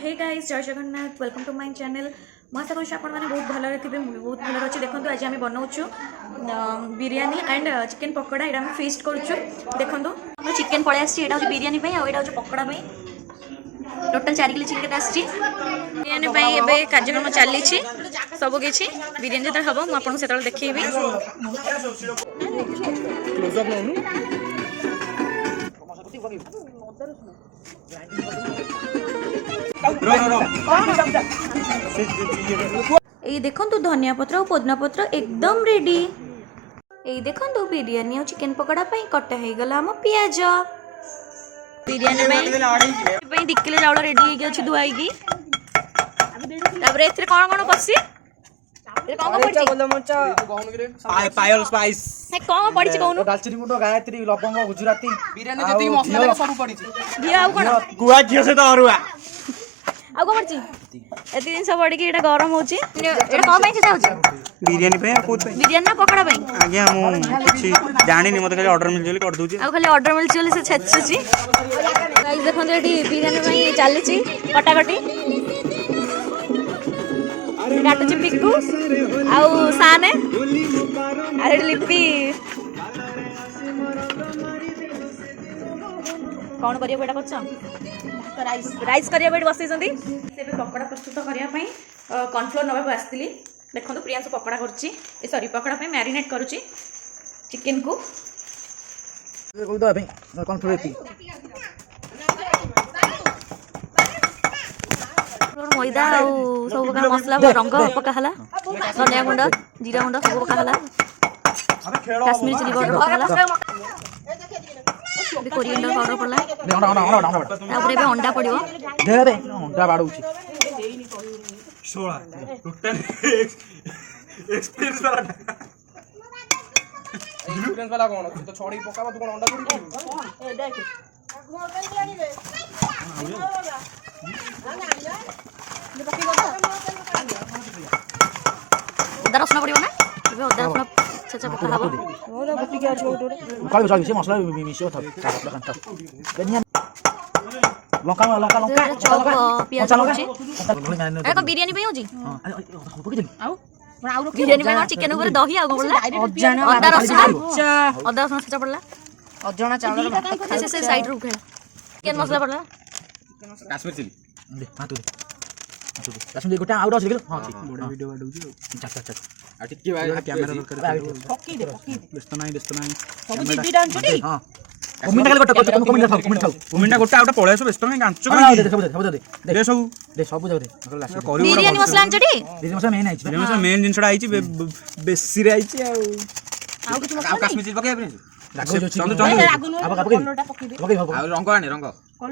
हे guys जय Jagannath welcome to my channel. मैं आशा करूँ आपण मैंने बहुत भल थे बहुत भल अच्छे। देखो आज आम बनाऊँ बिरियानी एंड चिकेन पकोड़ा यहाँ आम फिस्ट करुँ। देखो चिकेन पलि आसा बिरियानी आईटा हूँ पकोड़ा टोटाल 4 किलो चिकेन आसी बिरियानी कार्यक्रम चली सबकि बिरियानी जो हम मुझे से देखी ये देखो धनिया पत्र और पुदना पत्र एकदम रेडी। ये देखो बिरियानी और चिकेन पकोड़ा कटा हो गला आम पियाज बिरियानी 2 किलो चाउल रेडी हो धुआई कौन कौन पसी पायल स्पाइस कौन पड़ी कहूनु दालचीनी गुंड गायत्री लवंग गुजराती बिरियानी जति मसला लगे सब पड़ी घी आउ कोन गुआ घी से तो अरुआ आउ को पड़ी एति दिन सब पड़ी कि एटा गरम होची एटा कोन पई चिता होची बिरियानी पे कोत पे बिरियानी ना पकोड़ा पई आज्ञा मु କିଛି जानि नि मते खाली ऑर्डर मिल जेली कर दूची आउ खाली ऑर्डर मिल जेली से छेछुची गाइस देखो एटी बिरियानी पई चाली ची कटाकटी काटुची पिकू आउ साने अरे लिपि कौन करिया बेटा करछ राइस करिया बेट बसई जंदी से पकोड़ा प्रस्तुत करिया पई कॉर्नफ्लोर नबा को आस्तिली। देखो प्रियांशु पकोड़ा करछि ए सॉरी पकोड़ा पे मैरिनेट करूछि चिकन को को दो भाई कॉर्नफ्लोर एती मैदा सब प्रकार मसला रंग पका हला धनिया गुंड जीरा गुंड सब पका हला काश्मीरी चिली पाउडर पका हला कोरिएंडर पाउडर पड़ला अंडा पड़िबो दे दे अंडा बाडूची 16 टोटल एक्सपीरियंस वाला कोन तो छोड़ी पकाबा तू कोन अंडा छोड़ी देख अदा रसुन पड़िबो ना अदा रसुन छचा पका हबो ओदा बट्टी के आछो काल चल से मसला मिसियो था काटा कनिया लंका पियाज होची ए बिरयानी पे होची आउ बिरयानी पे चिकन ऊपर दही आ बोलला अदा रसुन छचा पड़ला अजणा चावल से साइड रू खेला चिकन मसला पड़ला काश्मीर चिली दे हां तू दे काश्मीर गोटा आउट अछि गेल हां बड़ा वीडियो बाडू चक चक आ टिक्की भाई कैमरा दरकार पक्की दे व्यस्त नाही सब दीदी डांस टी हां कमेंट काल गोटा तुम कमेंट गोटा आउट पळे सो व्यस्त नाही गांचो दे सब दे बिरयानी मसला अंचटी बिरयानी मसला मेन आइछि बिरयानी मसला मेन जिनसडा आइछि बेसी रे आइछि आ किछ मसला काश्मीर चिली पके बिरयानी रंग भात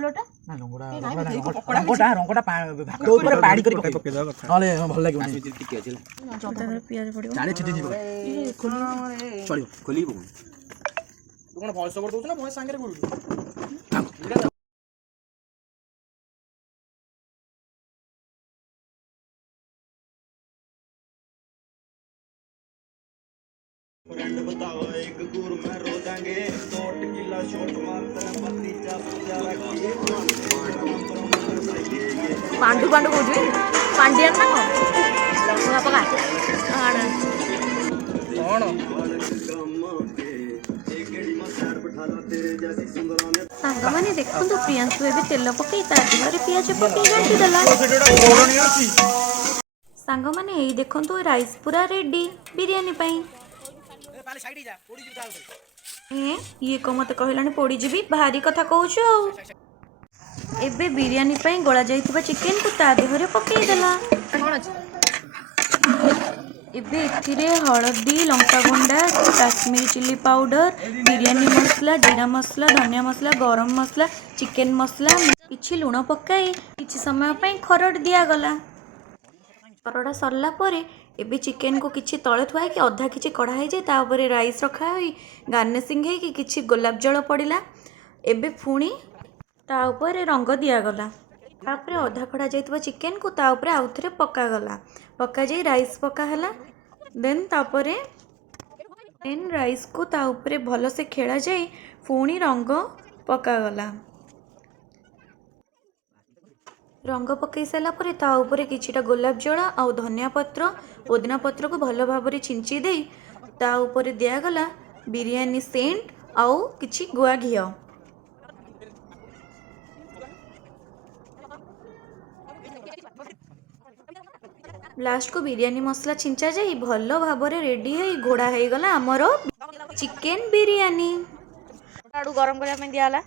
ऊपर पाड़ी कर पके दो नले भल लागियो टिके अछि पियाज पड़ियो चाले छिटी दिबो चलियो खोलिबो तू कोन भॉइस ओवर दोछ ना भॉइस संगे रे करू बताओ एक गुरु में रो देंगे नोट किला शॉट मारता पति चाचा रखिए पांडु पांडु कोजु पांडियन ना को पका आड़ सांग माने देखो प्रियांशु एबे तेल पकई ता दिहरे पियाज पकई गांठी देला सांग माने एई देखो राइस पूरा रेडी बिरयानी पई ये को मत कहलानी पोड़ी जीवी भारी कथा कहूछु एबे बिरयानी पई गोला जाइथिबा चिकन को ता देहरे पकई देला एबे एथिरे हळदी लंका गुंडा काश्मीरी चिली पाउडर बिरयानी मसला जीरा मसला धनिया मसला गरम मसला चिकन मसला किछि लुण पकाई किछि समय पई खरड दिया गला। खरडा सरला परे एबे चिकन को किछि तळे थुआ कि अधा किछि कढ़ाई जाय ता ऊपर राइस रखा होई गार्निशिंग है कि किछि गुलाब जल पड़िला एबे फुणी ता ऊपर रंग दिया गला तापर अधा कढ़ा जाइतबा चिकन को ता ऊपर आउथरे पका गला पका जाई राइस पका हला देन तापरे देन राइस को ता ऊपर भलो से खेला जाई फुणी रंग पका गला रंग पकई सारा पर ता ऊपर किछिटा गोलाप जल आउ धनिया पत्र पुदीना पत्र को भल भाव छिंची दे ता ऊपर दिगला बिरयानी सेंट आउ किछि गुआ घिओ। लास्ट को बिरयानी मसला छिंचा जाई भल भाव रेडी है घोड़ा है गला आमर चिकेन बिरयानी। आड़ू गरम करने में दिया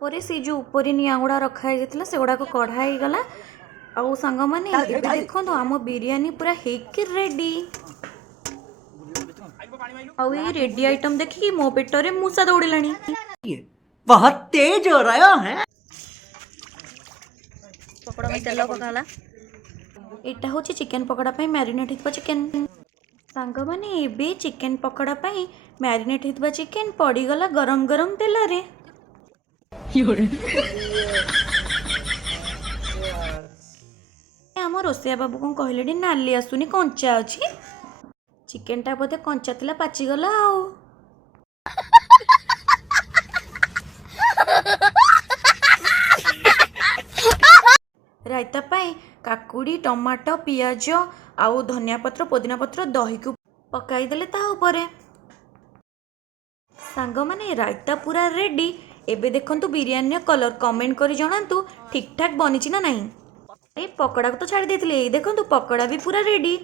पर से जो ऊपर निआ गुड़ा रखाई से गुड़ा कढ़ा हो गला आउ सांग मैंने देखो आम बिरयानी पूरा हेक रेडी आउ ये रेडी आइटम देखिए मो पेटर मूसा दौड़िलानी बहुत तेज हो रहा है। पकड़ा में तेल पकाला एटा हूँ चिकेन पकड़ा पाई मैरिनेट होता चिकेन सांग मैंने एबे चिकेन पकड़ा पाई मैरिनेट होता चिकेन पड़ीगला गरम गरम तेल रे आम रोसैया बाबू कौन कहले नाली आसुनी कंचा अच्छी चिकेन टा बोधे कंचा थिला पाचिगला आउ रायता पाई काकुड़ी टमाटो पियाज आउ धनिया पत्र पुदीना पत्र दही को पकाई देले ता ऊपर सांग माने रायता पूरा रेडी। एबे देखंतु बिरयानी कलर कमेंट करी जणांतु ठीक ठाक बनिची ना नहीं। ए पकोड़ा को तो छाड़ देथिले देखंतु पकोड़ा भी पूरा रेडी।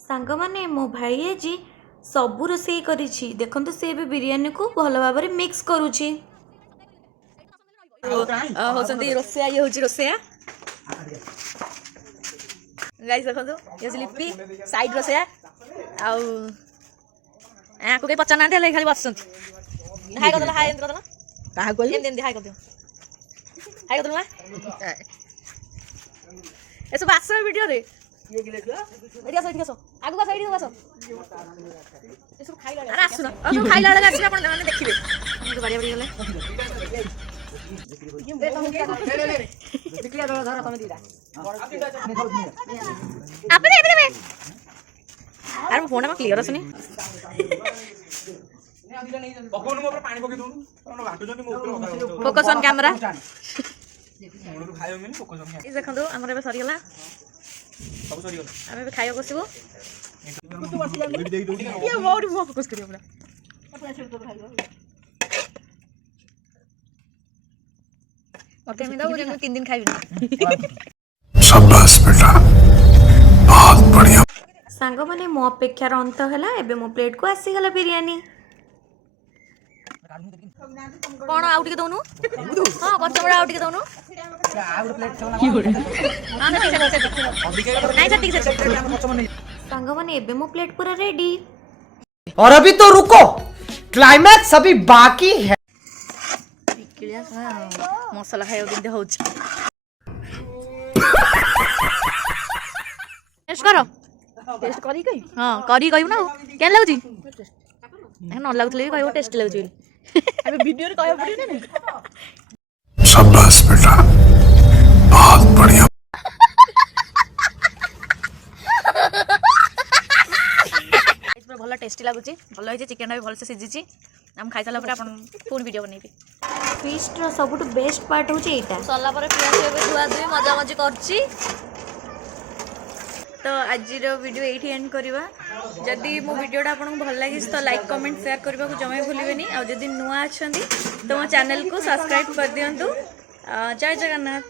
सांग माने मो भाई जी सबु रोसई करिछि देखंतु से भी बिरयानी को भलो भाव रे मिक्स करूछि। होसंती रोसैया ये होची रोसैया गाइस देखो ये लिपि साइड रोसैया आउ को के पचा ना खाली बसंत हाय कर दला हाय कर दला काहा कोई एम हाय कर दियो हाय कर दला ए सब आसो वीडियो रे ये के लेखला एडी आसो आगु का साइड आसो ए सब खाइला अरे आसु ना सब खाइला वाला आसु आपण माने देखिबे हमको बाड़ी बाड़ी गले अरे फोन में क्लियर सुनी फोकस ऑन कैमरा देखो आमर सरीगला आम खाइबा बसबू फोकस कर तीन दिन खाइबी शाबाश बेटा बहुत बढ़िया। सांग माने मो अपेक्षार अंत है एबे मो प्लेट को आसीगला बिरयानी कौन आउ टिके दउनु हां कच्चा बड़ा आउ टिके दउनु सांग माने एबे मो प्लेट पूरा रेडी। और अभी तो रुको क्लाइमैक्स अभी बाकी है। मसला खाइयो दिन होची टेस्ट करो टेस्ट करी कई हां करी कहियो ना केन लागुची न लागुतले कहियो टेस्ट लागुची अबे वीडियो रे कहियो पड़ियो ना शाबाश बेटा बहुत बढ़िया। भल टेस्टी लगुच भल होइছে चिकन भी भल से सिझिची हम खाइ साला पर अपन फोन वीडियो बनैबी। फीस्ट रो सबुठ बेस्ट पार्ट होची एटा सरला पर पियाज एबे धुआ धुई मजा मजी करची। तो आज वीडियो एठी एंड करवा जदि मो वीडियोटा आपको भल लगी तो लाइक कमेंट शेयर करने को जमा भूलिए और जदि नुआ अच्छा तो मो चैनल को सब्सक्राइब कर दिंतु। जय जगन्नाथ।